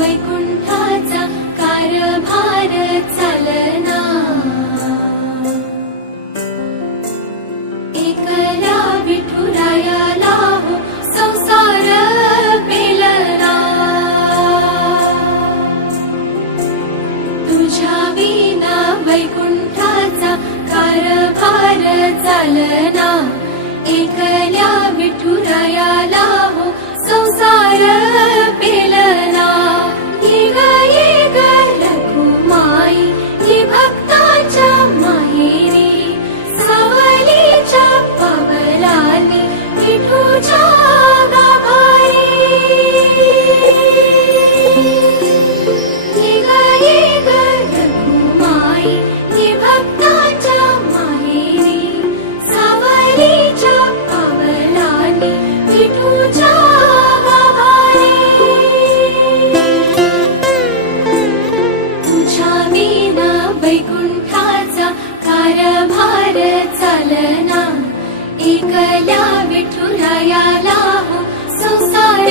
वैकुंठाचा कारभार चालना, एकला विठुरायाला हो संसार पेलना, तुझ्या विना वैकुंठाचा कारभार चालना, एकल्या विठुरायाला हो संसार पेलना। ये ग रघुमाई ये भक्ताच्या माहेरी, सावलीच्या पावलांनी विठूच्या गाभारी। ये ग रघुमाई ये भक्ताच्या माहेरी, सावलीच्या पावलांनी विठूच्या गाभारी। तुझ्या विना वैकुंठाचा कारभार चालना, एकल्या विठुरायाला हो संसार